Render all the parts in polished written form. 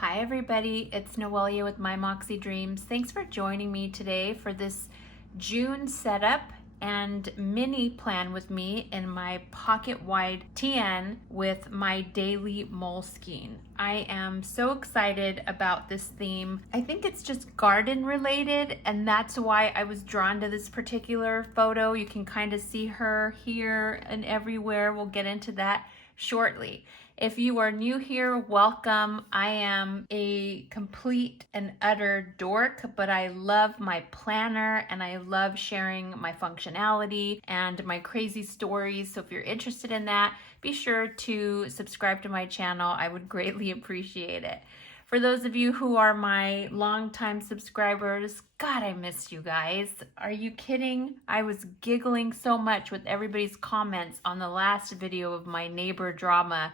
Hi everybody, it's Noelia with My Moxie Dreams. Thanks for joining me today for this June setup and mini plan with me in my pocket wide TN with my daily Moleskine. I am so excited about this theme. I think it's just garden related, and that's why I was drawn to this particular photo. You can kind of see her here and everywhere. We'll get into that shortly. If you are new here, welcome. I am a complete and utter dork, but I love my planner and I love sharing my functionality and my crazy stories. So if you're interested in that, be sure to subscribe to my channel. I would greatly appreciate it. For those of you who are my longtime subscribers, God, I miss you guys. Are you kidding? I was giggling so much with everybody's comments on the last video of my neighbor drama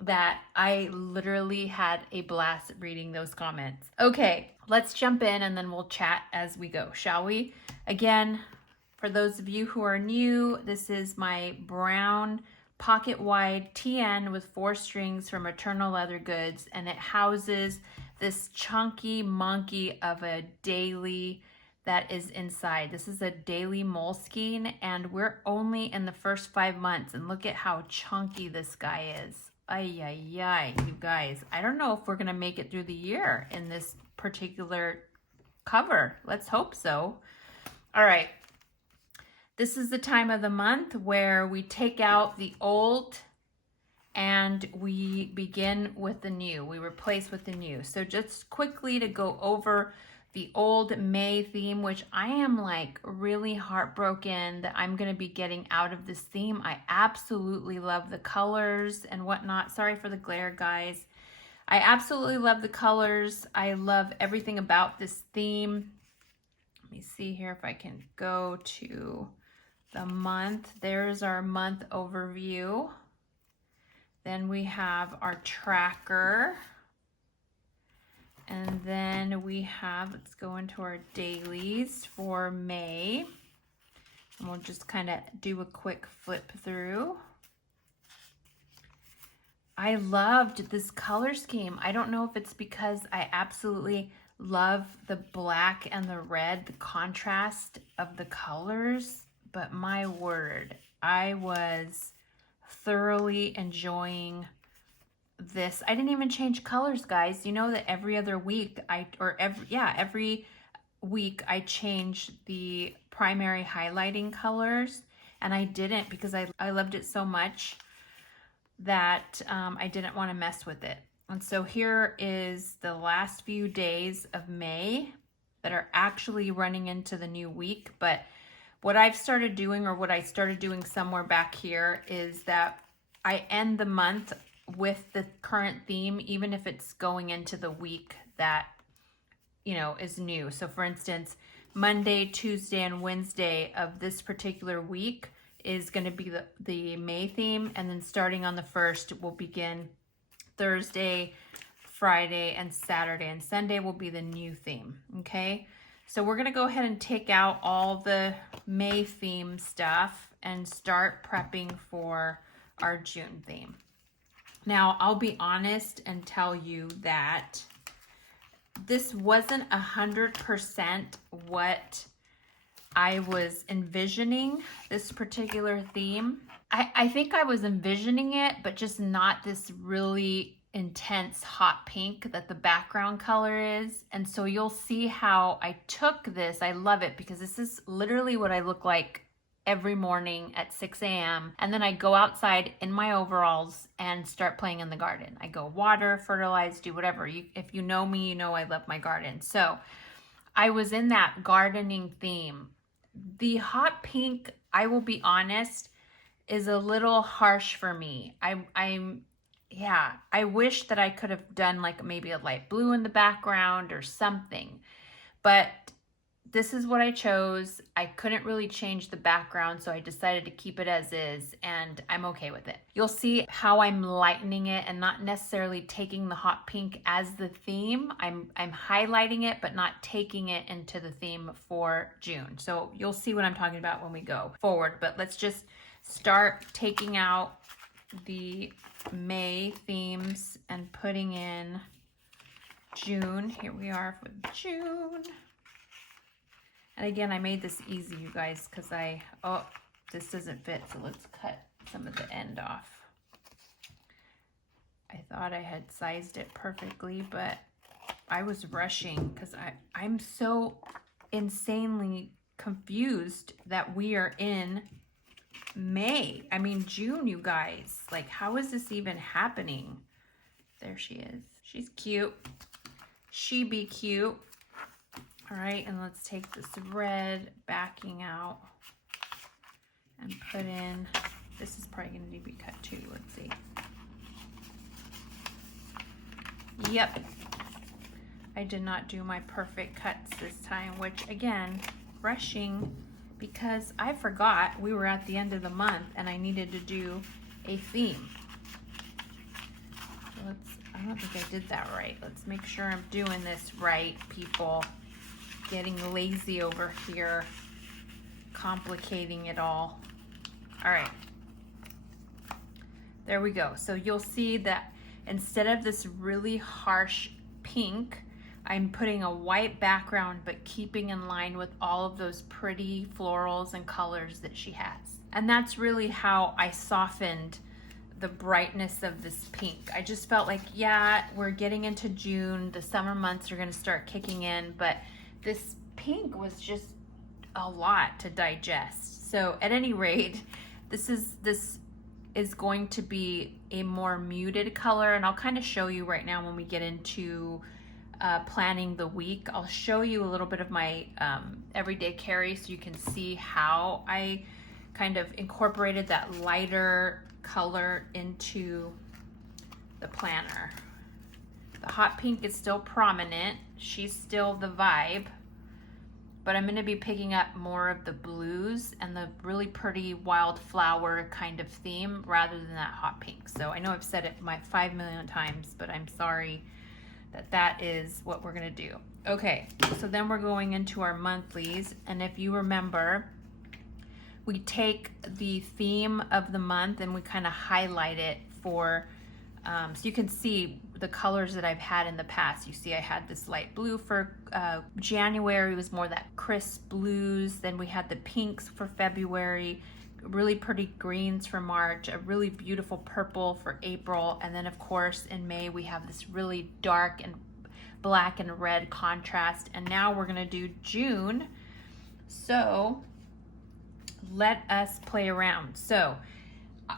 that I literally had a blast reading those comments. Okay, let's jump in and then we'll chat as we go, shall we? Again, for those of you who are new, this is my brown pocket wide TN with 4 strings from Eternal Leather Goods, and it houses this chunky monkey of a daily that is inside. This is a daily Moleskine, and we're only in the first 5 months, and look at how chunky this guy is. Ay, ay, ay, you guys. I don't know if we're gonna make it through the year in this particular cover. Let's hope so. All right. This is the time of the month where we take out the old and we begin with the new. We replace with the new. So just quickly to go over the old May theme, which I am like really heartbroken that I'm going to be getting out of this theme. I absolutely love the colors and whatnot. Sorry for the glare, guys. I absolutely love the colors. I love everything about this theme. Let me see here if I can go to the month. There's our month overview. Then we have our tracker. And then we have, let's go into our dailies for May. And we'll just kind of do a quick flip through. I loved this color scheme. I don't know if it's because I absolutely love the black and the red, the contrast of the colors, but my word, I was thoroughly enjoying this. I didn't even change colors, guys. You know that every other week every week I change the primary highlighting colors, and I didn't because I loved it so much that I didn't want to mess with it. And so here is the last few days of May that are actually running into the new week. But what I've started doing, or what I started doing somewhere back here, is that I end the month with the current theme, even if it's going into the week that, you know, is new. So for instance, Monday, Tuesday, and Wednesday of this particular week is going to be the May theme. And then starting on the 1st, we'll begin Thursday, Friday, and Saturday. And Sunday will be the new theme, okay? So we're going to go ahead and take out all the May theme stuff and start prepping for our June theme. Now, I'll be honest and tell you that this wasn't 100% what I was envisioning, this particular theme. I think I was envisioning it, but just not this really intense hot pink that the background color is. And so you'll see how I took this. I love it because this is literally what I look like every morning at 6 a.m. And then I go outside in my overalls and start playing in the garden. I go water, fertilize, do whatever. If you know me, you know I love my garden. So I was in that gardening theme. The hot pink, I will be honest, is a little harsh for me. I wish that I could have done like maybe a light blue in the background or something. But this is what I chose. I couldn't really change the background, so I decided to keep it as is, and I'm okay with it. You'll see how I'm lightening it and not necessarily taking the hot pink as the theme. I'm highlighting it, but not taking it into the theme for June. So you'll see what I'm talking about when we go forward, but let's just start taking out the May themes and putting in June. Here we are for June. And again, I made this easy, you guys, because oh, this doesn't fit, so let's cut some of the end off. I thought I had sized it perfectly, but I was rushing because I'm so insanely confused that we are in May. I mean, June, you guys. Like, how is this even happening? There she is. She's cute. She be cute. All right, and let's take this red backing out and put in, this is probably going to need to be cut too. Let's see. Yep. I did not do my perfect cuts this time, which again, rushing because I forgot we were at the end of the month and I needed to do a theme. So I don't think I did that right. Let's make sure I'm doing this right, people. Getting lazy over here, complicating it all. All right. There we go. So you'll see that instead of this really harsh pink, I'm putting a white background, but keeping in line with all of those pretty florals and colors that she has. And that's really how I softened the brightness of this pink. I just felt like, yeah, we're getting into June, the summer months are gonna start kicking in, but this pink was just a lot to digest. So at any rate, this is going to be a more muted color, and I'll kind of show you right now when we get into planning the week. I'll show you a little bit of my everyday carry so you can see how I kind of incorporated that lighter color into the planner. The hot pink is still prominent. She's still the vibe, but I'm going to be picking up more of the blues and the really pretty wildflower kind of theme rather than that hot pink. So I know I've said it 5 million times, but I'm sorry that is what we're going to do. Okay, so then we're going into our monthlies, and if you remember, we take the theme of the month and we kind of highlight it for so you can see the colors that I've had in the past. You see I had this light blue for January, it was more that crisp blues. Then we had the pinks for February, really pretty greens for March, a really beautiful purple for April, and then of course in May we have this really dark and black and red contrast. And now we're gonna do June. So let us play around. So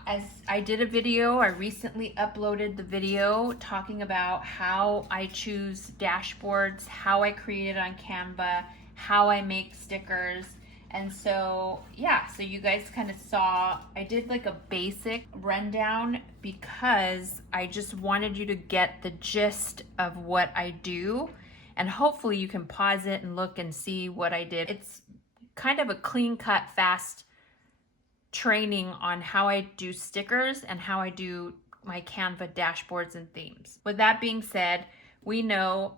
as I did a video, I recently uploaded the video talking about how I choose dashboards, how I create it on Canva, how I make stickers. And so, yeah, so you guys kind of saw, I did like a basic rundown because I just wanted you to get the gist of what I do. And hopefully you can pause it and look and see what I did. It's kind of a clean cut, fast training on how I do stickers and how I do my Canva dashboards and themes. With that being said, we know,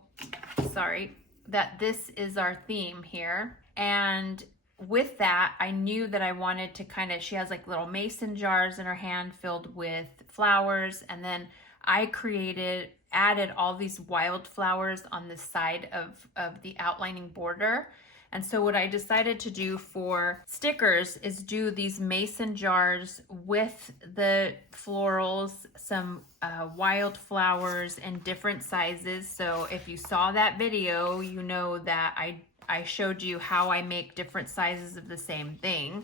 that this is our theme here. And with that, I knew that I wanted to kind of, she has like little mason jars in her hand filled with flowers. And then I added all these wildflowers on the side of the outlining border. And so what I decided to do for stickers is do these mason jars with the florals, some wildflowers in different sizes. So if you saw that video, you know that I showed you how I make different sizes of the same thing.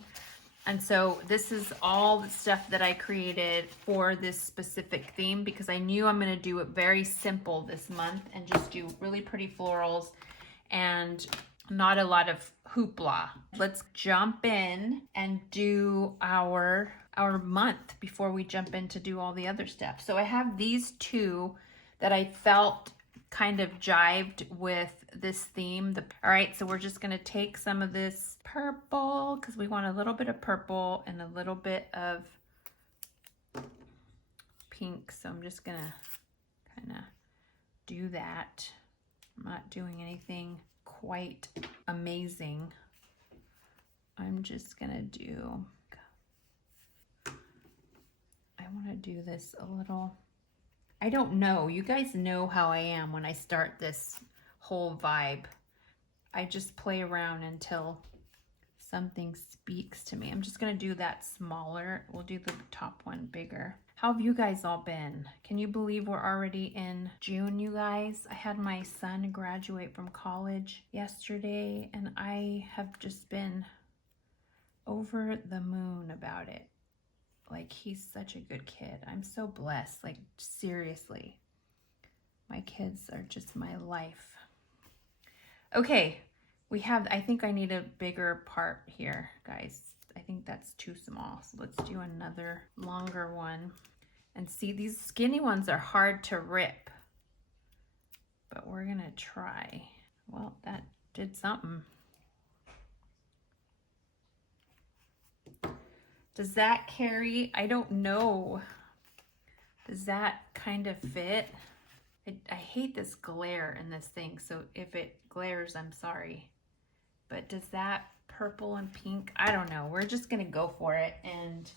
And so this is all the stuff that I created for this specific theme because I knew I'm going to do it very simple this month and just do really pretty florals and not a lot of hoopla. Let's jump in and do our month before we jump in to do all the other stuff. So I have these two that I felt kind of jived with this theme. All right, so we're just gonna take some of this purple because we want a little bit of purple and a little bit of pink. So I'm just gonna kind of do that. I'm not doing anything quite amazing. I'm just gonna do, I want to do this a little I don't know. You guys know how I am when I start this whole vibe. I just play around until something speaks to me. I'm just going to do that smaller. We'll do the top one bigger. How have you guys all been? Can you believe we're already in June, you guys? I had my son graduate from college yesterday, and I have just been over the moon about it. Like, he's such a good kid. I'm so blessed. Like, seriously. My kids are just my life. Okay, we have, I think I need a bigger part here, guys. I think that's too small. So let's do another longer one. And see, these skinny ones are hard to rip. But we're going to try. Well, that did something. Does that carry? I don't know. Does that kind of fit? I hate this glare in this thing, so if it glares, I'm sorry. But does that purple and pink? I don't know. We're just going to go for it and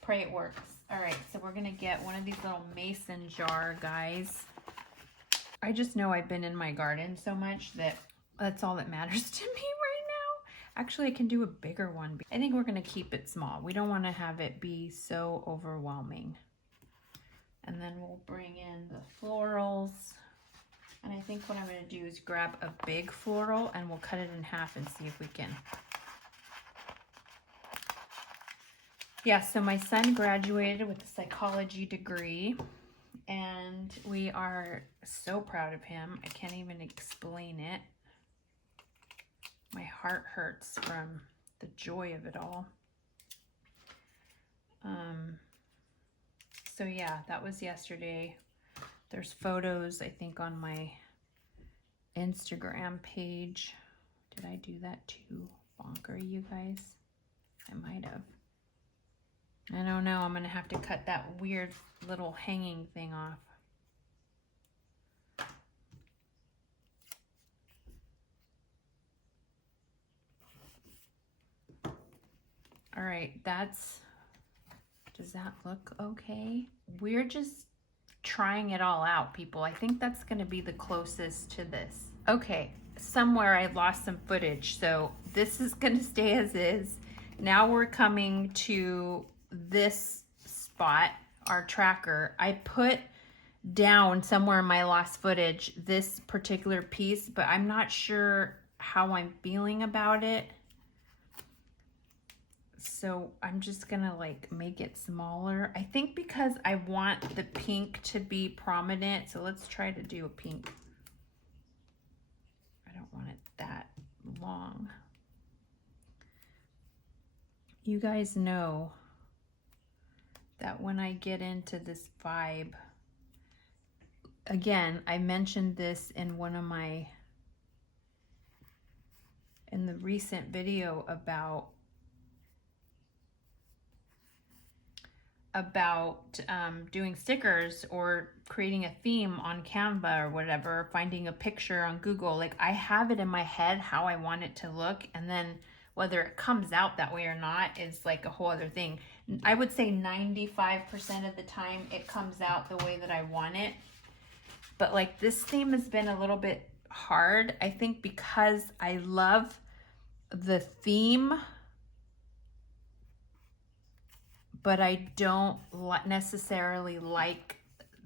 pray it works. All right, so we're going to get one of these little mason jar guys. I just know I've been in my garden so much that that's all that matters to me right now. Actually, I can do a bigger one. I think we're going to keep it small. We don't want to have it be so overwhelming. And then we'll bring in the florals. And I think what I'm going to do is grab a big floral and we'll cut it in half and see if we can. Yeah, so my son graduated with a psychology degree and we are so proud of him. I can't even explain it. My heart hurts from the joy of it all. So yeah, that was yesterday. There's photos, I think, on my Instagram page. Did I do that too bonker, you guys? I might have. I don't know. I'm going to have to cut that weird little hanging thing off. All right, does that look okay? We're just trying it all out, people. I think that's going to be the closest to this. Okay, somewhere I lost some footage, so this is going to stay as is. Now we're coming to this spot, our tracker. I put down somewhere in my lost footage this particular piece, but I'm not sure how I'm feeling about it. So I'm just gonna like make it smaller. I think because I want the pink to be prominent. So let's try to do a pink. I don't want it that long. You guys know that when I get into this vibe, again, I mentioned this in in the recent video about doing stickers or creating a theme on Canva or whatever, finding a picture on Google. Like, I have it in my head how I want it to look, and then whether it comes out that way or not is like a whole other thing. I would say 95% of the time it comes out the way that I want it. But like, this theme has been a little bit hard, I think, because I love the theme, but I don't necessarily like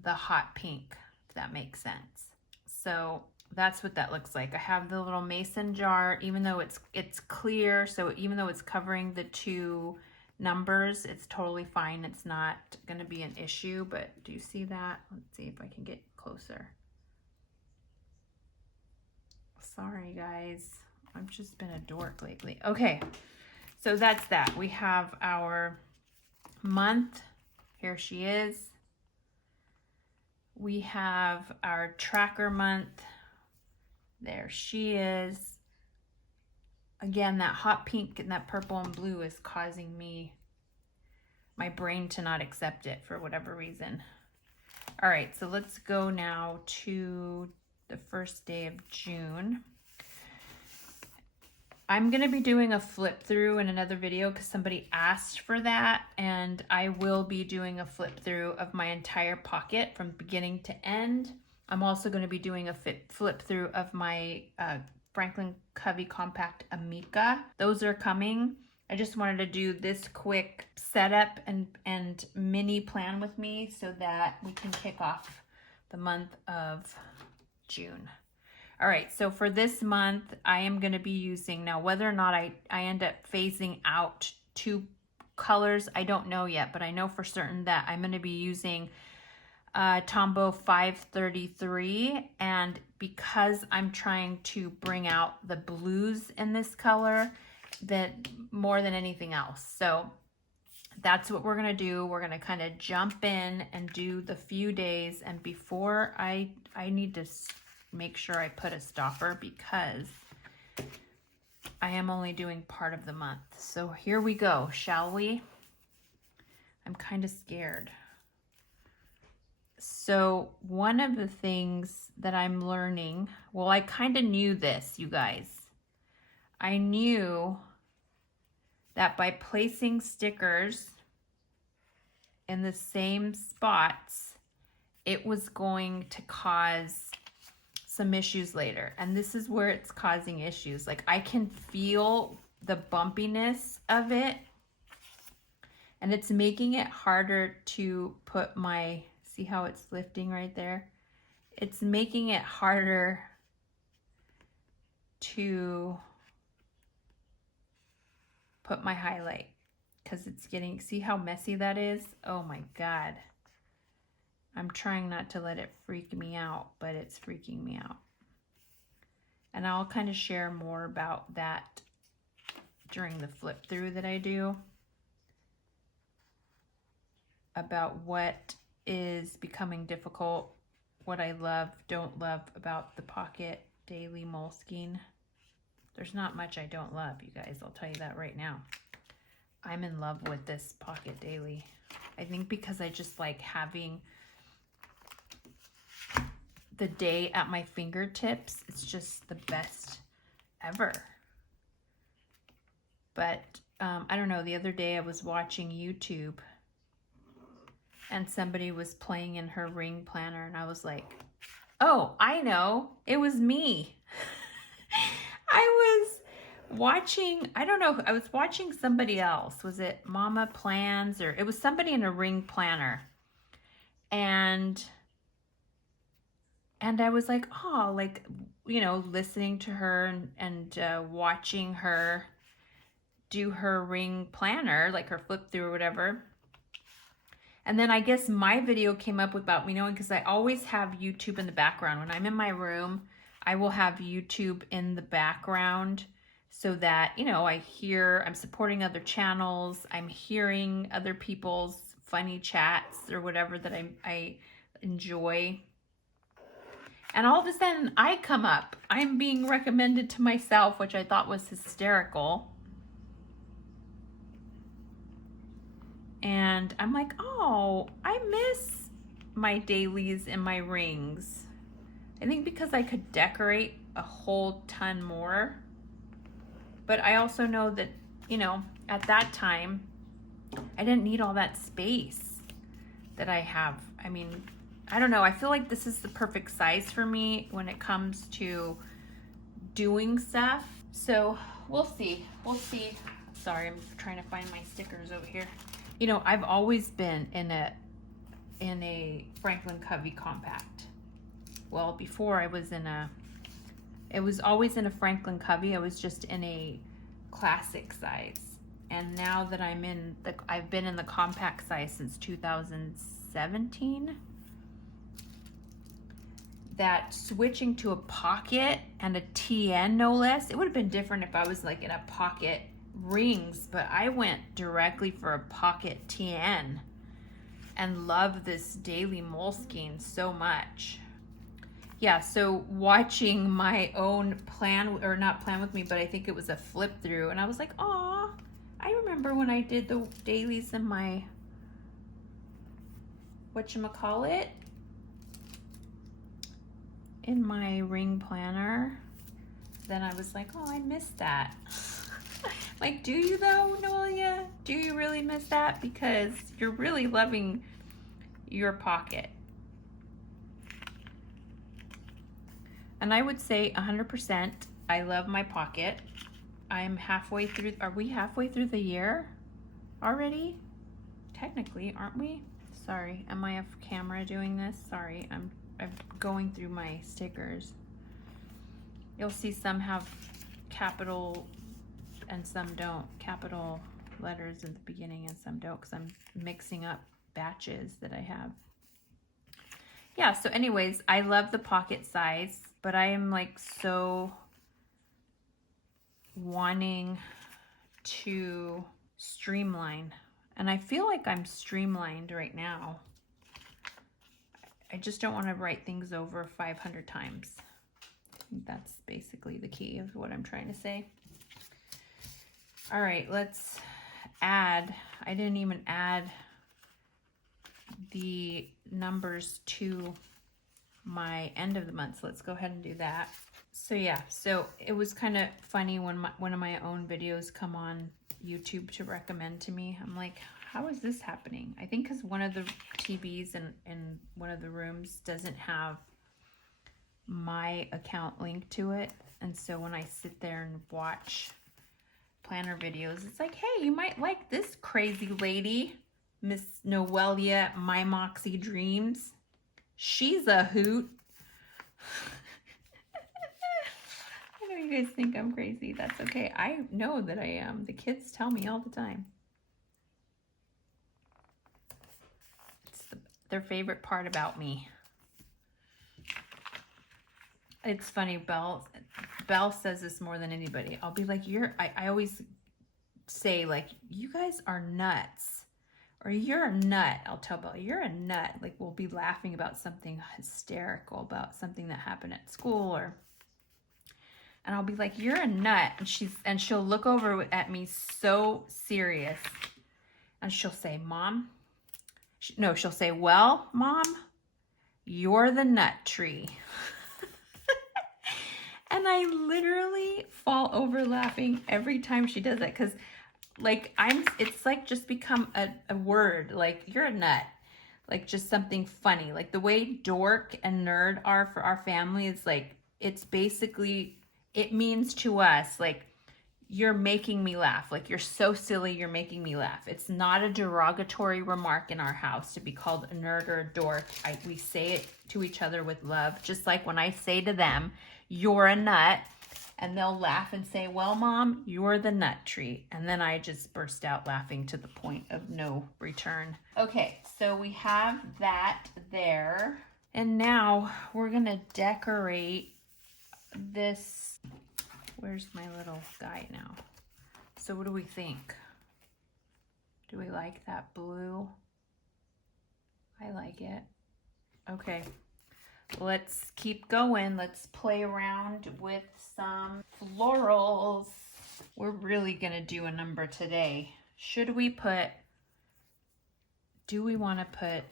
the hot pink, if that makes sense. So that's what that looks like. I have the little mason jar, even though it's clear, so even though it's covering the two numbers, it's totally fine. It's not going to be an issue, but do you see that? Let's see if I can get closer. Sorry, guys. I've just been a dork lately. Okay, so that's that. We have our month. Here she is. We have our tracker month. There she is. Again, that hot pink and that purple and blue is causing my brain to not accept it for whatever reason. All right, so let's go now to the first day of June. I'm going to be doing a flip through in another video because somebody asked for that, and I will be doing a flip through of my entire pocket from beginning to end. I'm also going to be doing a flip through of my Franklin Covey Compact Amica. Those are coming. I just wanted to do this quick setup and mini plan with me so that we can kick off the month of June. All right, so for this month, I am going to be using, now whether or not I end up phasing out 2 colors, I don't know yet, but I know for certain that I'm going to be using Tombow 533, and because I'm trying to bring out the blues in this color, that more than anything else. So that's what we're going to do. We're going to kind of jump in and do the few days, and before I need to make sure I put a stopper because I am only doing part of the month. So here we go, shall we? I'm kind of scared. So one of the things that I'm learning, well, I kind of knew this, you guys. I knew that by placing stickers in the same spots, it was going to cause some issues later, and this is where it's causing issues. Like, I can feel the bumpiness of it, and it's making it harder to put my, see how it's lifting right there? It's making it harder to put my highlight because it's getting, see how messy that is? Oh my God. I'm trying not to let it freak me out, but it's freaking me out. And I'll kind of share more about that during the flip through that I do, about what is becoming difficult, what I love, don't love about the Pocket Daily Moleskine. There's not much I don't love, you guys. I'll tell you that right now. I'm in love with this Pocket Daily. I think because I just like having the day at my fingertips. It's just the best ever. But I don't know, the other day I was watching YouTube and somebody was playing in her ring planner, and I was like, oh, I know, it was me. I was watching, I don't know, I was watching somebody else. Was it Mama Plans, or it was somebody in a ring planner. And I was like, oh, like, you know, listening to her and watching her do her ring planner, like her flip through or whatever. And then I guess my video came up without me knowing, because I always have YouTube in the background. When I'm in my room, I will have YouTube in the background so that, you know, I'm supporting other channels. I'm hearing other people's funny chats or whatever that I enjoy. And all of a sudden I come up. I'm being recommended to myself, which I thought was hysterical. And I'm like, oh, I miss my dailies and my rings. I think because I could decorate a whole ton more. But I also know that, you know, at that time, I didn't need all that space that I have. I mean, I don't know. I feel like this is the perfect size for me when it comes to doing stuff. So we'll see. We'll see. Sorry, I'm trying to find my stickers over here. You know, I've always been in a Franklin Covey Compact. Well, before I was it was always in a Franklin Covey. I was just in a classic size. And now that I've been in the compact size since 2017. That switching to a pocket and a TN, no less, it would have been different if I was like in a pocket rings, but I went directly for a pocket TN and love this Daily Moleskine so much. Yeah, so watching my own plan, or not plan with me, but I think it was a flip through, and I was like, aw, I remember when I did the dailies in my, whatchamacallit, in my ring planner. then I was like, oh, I missed that. Like, do you though, Noelia? Do you really miss that? Because you're really loving your pocket. And I would say 100%, I love my pocket. I'm halfway through, are we halfway through the year already? Technically, aren't we? Sorry, am I off camera doing this? Sorry, I'm going through my stickers. You'll see some have capital and some don't. Capital letters at the beginning and some don't, because I'm mixing up batches that I have. Yeah, so anyways, I love the pocket size, but I am like so wanting to streamline. And I feel like I'm streamlined right now. I just don't want to write things over 500 times. I think that's basically the key of what I'm trying to say. All right, let's add, I didn't even add the numbers to my end of the month, so let's go ahead and do that. So yeah, so it was kind of funny when one of my own videos come on YouTube to recommend to me. I'm like, how is this happening? I think because one of the TVs in one of the rooms doesn't have my account linked to it, and so when I sit there and watch planner videos, it's like, hey, you might like this crazy lady, Miss Noelia, My Moxie Dreams. She's a hoot. I know you guys think I'm crazy. That's okay. I know that I am. The kids tell me all the time. It's their favorite part about me. It's funny, Belle says this more than anybody. I'll be like, I always say, like, you guys are nuts. Or you're a nut. I'll tell Belle, you're a nut. Like, we'll be laughing about something hysterical, about something that happened at school, and I'll be like, you're a nut. And she'll look over at me so serious. And she'll say, Mom. She'll say, well, Mom, you're the nut tree. And I literally fall over laughing every time she does that, because like it's like just become a word, like you're a nut, like just something funny. Like the way dork and nerd are for our family is like, it's basically, it means to us like, you're making me laugh, like you're so silly, you're making me laugh. It's not a derogatory remark in our house to be called a nerd or a dork. We say it to each other with love, just like when I say to them, you're a nut, and they'll laugh and say, well, Mom, you're the nut tree. And then I just burst out laughing to the point of no return. Okay, so we have that there. And now we're gonna decorate this. Where's my little guy now? So what do we think? Do we like that blue? I like it. Okay. Let's keep going. Let's play around with some florals. We're really gonna do a number today. Should we put, do we want to put,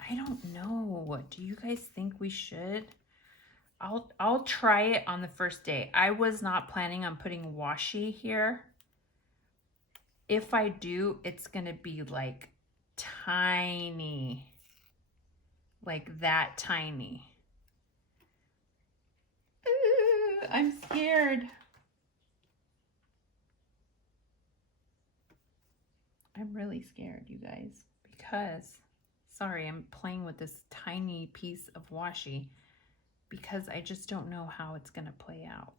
I don't know. Do you guys think we should? I'll try it on the first day. I was not planning on putting washi here. If I do, it's gonna be like tiny. Like that tiny. Ooh, I'm scared. I'm really scared, you guys, because, sorry, I'm playing with this tiny piece of washi because I just don't know how it's gonna play out.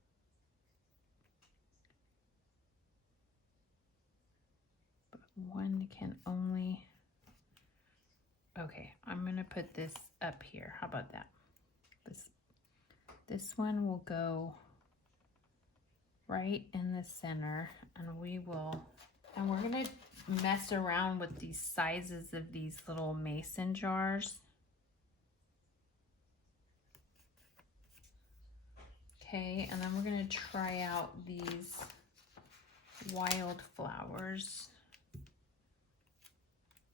But one can only, okay, I'm gonna put this up here. How about that? This one will go right in the center, and we're gonna mess around with these sizes of these little mason jars. Okay, and then we're gonna try out these wildflowers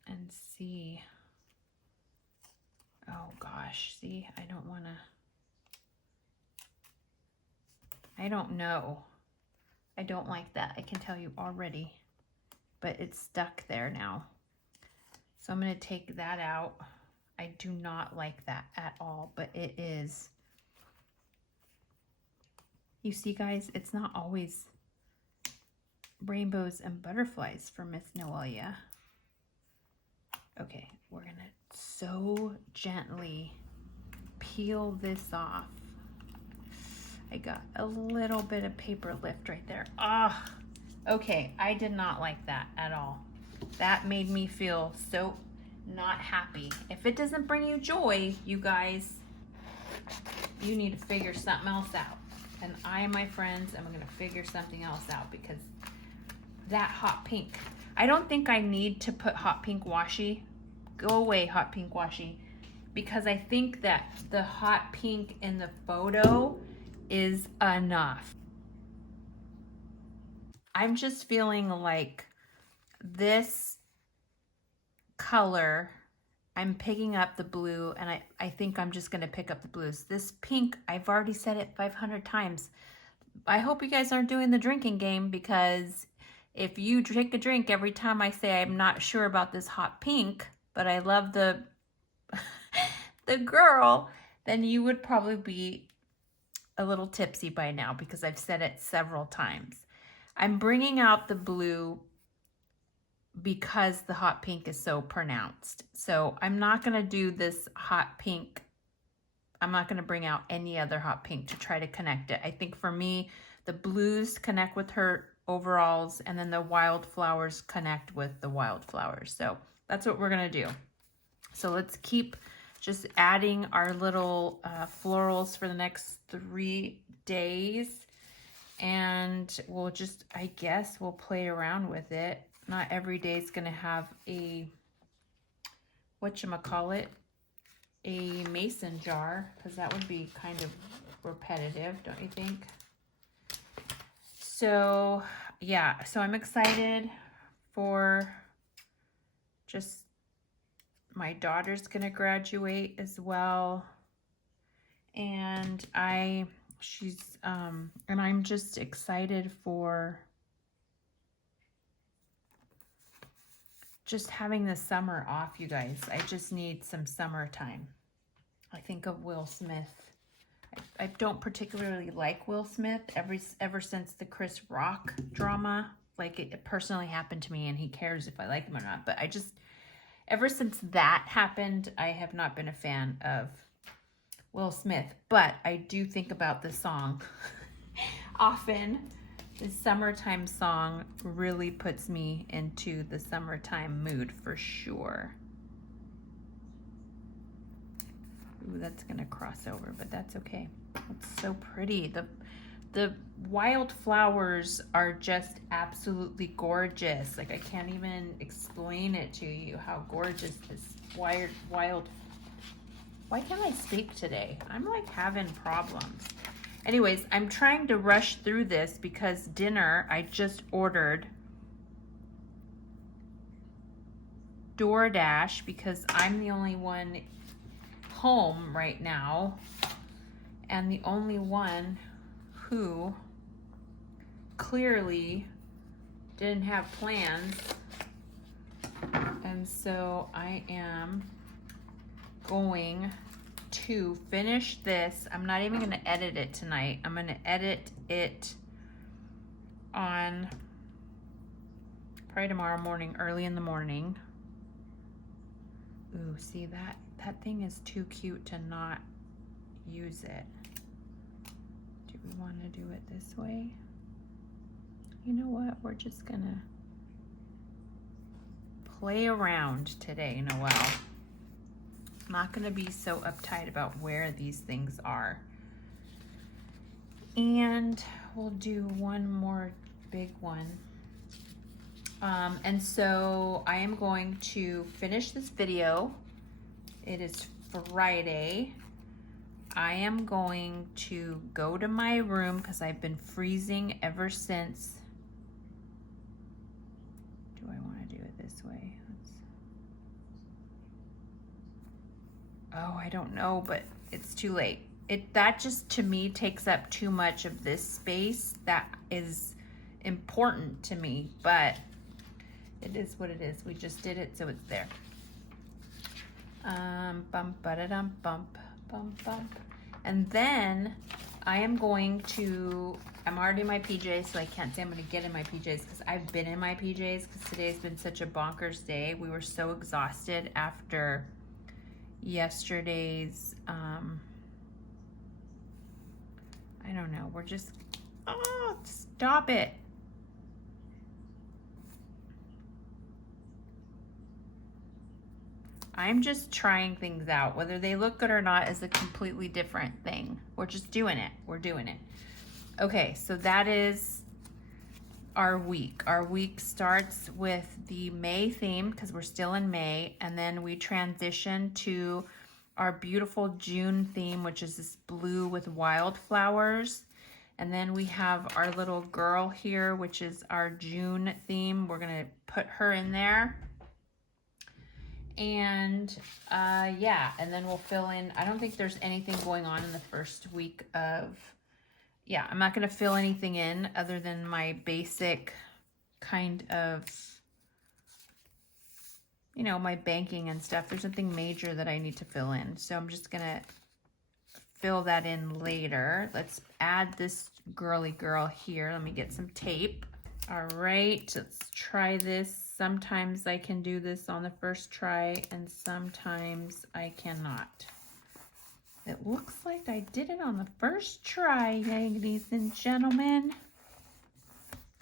and see. Oh gosh, see, I don't wanna, I don't know. I don't like that. I can tell you already. But it's stuck there now. So I'm going to take that out. I do not like that at all, but it is. You see, guys, it's not always rainbows and butterflies for Miss Noelia. Okay, we're going to so gently peel this off. I got a little bit of paper lift right there. Ah, okay, I did not like that at all. That made me feel so not happy. If it doesn't bring you joy, you guys, you need to figure something else out. And I, my friends, am gonna figure something else out because that hot pink, I don't think I need to put hot pink washi. Go away, hot pink washi. Because I think that the hot pink in the photo is enough. I'm just feeling like this color, I'm picking up the blue, and I think I'm just gonna pick up the blues. This pink, I've already said it 500 times. I hope you guys aren't doing the drinking game, because if you drink a drink every time I say I'm not sure about this hot pink, but I love the the girl, then you would probably be a little tipsy by now because I've said it several times. I'm bringing out the blue because the hot pink is so pronounced. So I'm not going to do this hot pink. I'm not going to bring out any other hot pink to try to connect it. I think for me, the blues connect with her overalls, and then the wildflowers connect with the wildflowers. So that's what we're going to do. So let's keep just adding our little florals for the next 3 days. And we'll just, I guess, we'll play around with it. Not every day is going to have a, whatchamacallit, a mason jar, because that would be kind of repetitive, don't you think? So, yeah, so I'm excited for just, my daughter's going to graduate as well. And I'm just excited for just having the summer off, you guys. I just need some summertime. I think of Will Smith. I don't particularly like Will Smith ever since the Chris Rock drama. Like, it personally happened to me, and he cares if I like him or not. But I just, ever since that happened, I have not been a fan of Will Smith. But I do think about the song often. The summertime song really puts me into the summertime mood for sure. Ooh, that's gonna cross over, but that's okay. It's so pretty. The wildflowers are just absolutely gorgeous. Like, I can't even explain it to you how gorgeous this wild. Why can't I speak today? I'm like having problems. Anyways, I'm trying to rush through this because dinner, I just ordered DoorDash because I'm the only one home right now and the only one who clearly didn't have plans. And so I am going to finish this. I'm not even going to edit it tonight. I'm going to edit it on probably tomorrow morning, early in the morning. Ooh, see that thing is too cute to not use it. Do we want to do it this way? You know what? We're just going to play around today, Noelle. I'm not going to be so uptight about where these things are. And we'll do one more big one. And so I am going to finish this video. It is Friday. I am going to go to my room because I've been freezing ever since. Do I want to do it this way? Oh, I don't know, but it's too late. that just to me takes up too much of this space that is important to me, but it is what it is. We just did it, so it's there. Bump, ba-da-dum, bump, bump, bump. And then I am going to, I'm already in my PJs, so I can't say I'm going to get in my PJs because I've been in my PJs because today's been such a bonkers day. We were so exhausted after yesterday's, I don't know, we're just, oh, stop it. I'm just trying things out. Whether they look good or not is a completely different thing. We're just doing it. We're doing it. Okay, so that is our week. Our week starts with the May theme because we're still in May, and then we transition to our beautiful June theme, which is this blue with wildflowers. And then we have our little girl here, which is our June theme. We're gonna put her in there. And yeah, and then we'll fill in. I don't think there's anything going on in the first week of, yeah, I'm not going to fill anything in other than my basic kind of, you know, my banking and stuff. There's nothing major that I need to fill in. So I'm just going to fill that in later. Let's add this girly girl here. Let me get some tape. All right, let's try this. Sometimes I can do this on the first try and sometimes I cannot. It looks like I did it on the first try, ladies and gentlemen.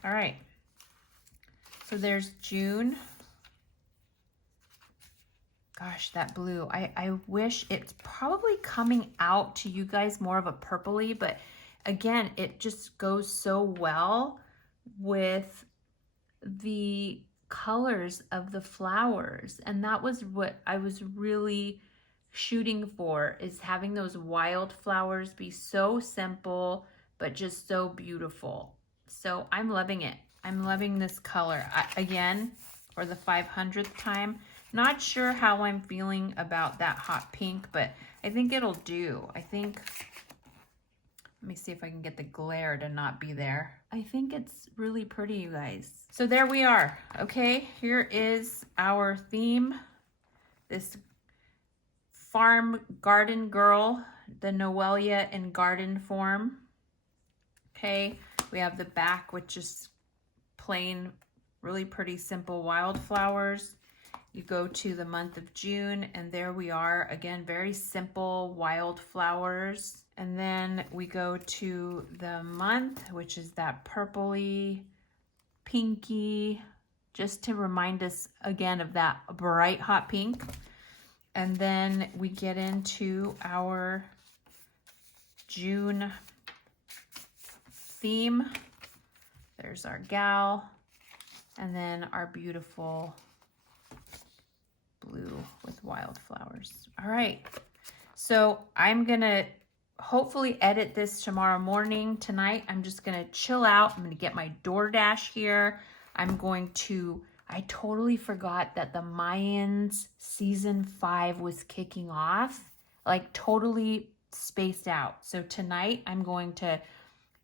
All right, so there's June. Gosh, that blue, I wish it's probably coming out to you guys more of a purpley, but again, it just goes so well with the colors of the flowers, and that was what I was really shooting for, is having those wildflowers be so simple but just so beautiful. So I'm loving it. I'm loving this color. Again, for the 500th time, not sure how I'm feeling about that hot pink, but I think it'll do. I think, let me see if I can get the glare to not be there. I think it's really pretty, you guys. So there we are. Okay, here is our theme. This farm garden girl, the Noelia in garden form. Okay, we have the back, which is plain, really pretty simple wildflowers. You go to the month of June, and there we are. Again, very simple wildflowers. And then we go to the month, which is that purpley, pinky, just to remind us again of that bright hot pink. And then we get into our June theme. There's our gal, and then our beautiful blue with wildflowers. All right, so I'm gonna hopefully edit this tomorrow morning. Tonight, I'm just gonna chill out. I'm gonna get my DoorDash here. I'm going to, I totally forgot that the Mayans season 5 was kicking off, like totally spaced out. So tonight I'm going to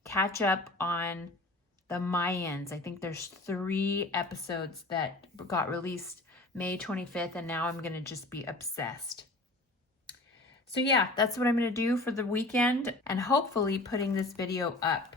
catch up on the Mayans. I think there's 3 episodes that got released May 25th, and now I'm gonna just be obsessed. So yeah, that's what I'm gonna do for the weekend, and hopefully putting this video up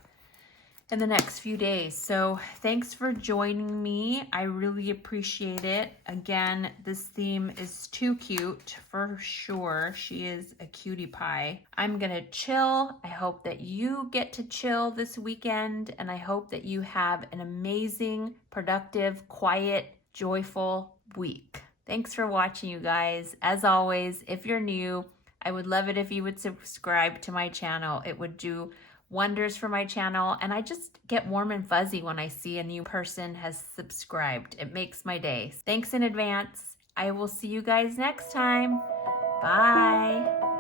in the next few days. So thanks for joining me. I really appreciate it. Again, this theme is too cute for sure. She is a cutie pie. I'm gonna chill. I hope that you get to chill this weekend, and I hope that you have an amazing, productive, quiet, joyful week. Thanks for watching, you guys. As always, if you're new, I would love it if you would subscribe to my channel. It would do wonders for my channel, and I just get warm and fuzzy when I see a new person has subscribed. It makes my day. Thanks in advance. I will see you guys next time. Bye.